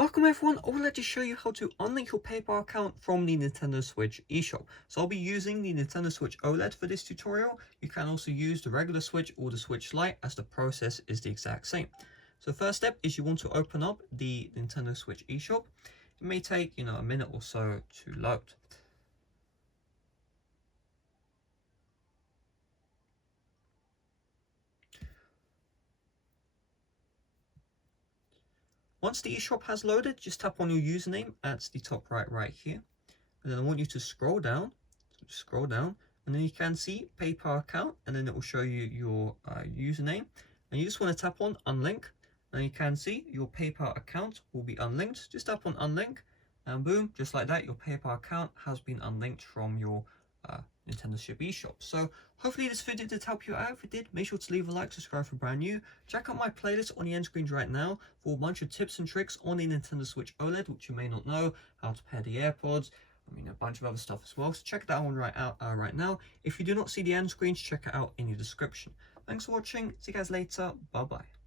Welcome everyone, I would like to show you how to unlink your PayPal account from the Nintendo Switch eShop. So I'll be using the Nintendo Switch OLED for this tutorial. You can also use the regular Switch or the Switch Lite, as the process is the exact same. So first step is you want to open up the Nintendo Switch eShop. It may take a minute or so to load. Once the eShop has loaded, just tap on your username at the top right here. And then I want you to scroll down, and then you can see PayPal account, and then it will show you your username. And you just want to tap on Unlink, and you can see your PayPal account will be unlinked. Just tap on Unlink, and boom, just like that, your PayPal account has been unlinked from your Nintendo Switch eShop. So hopefully this video did help you out. If it did, make sure to leave a like, subscribe for brand new. Check out my playlist on the end screen right now for a bunch of tips and tricks on the Nintendo Switch OLED, which you may not know, how to pair the AirPods, a bunch of other stuff as well. So check that one right now. If you do not see the end screens, check it out in the description. Thanks for watching. See you guys later. Bye bye.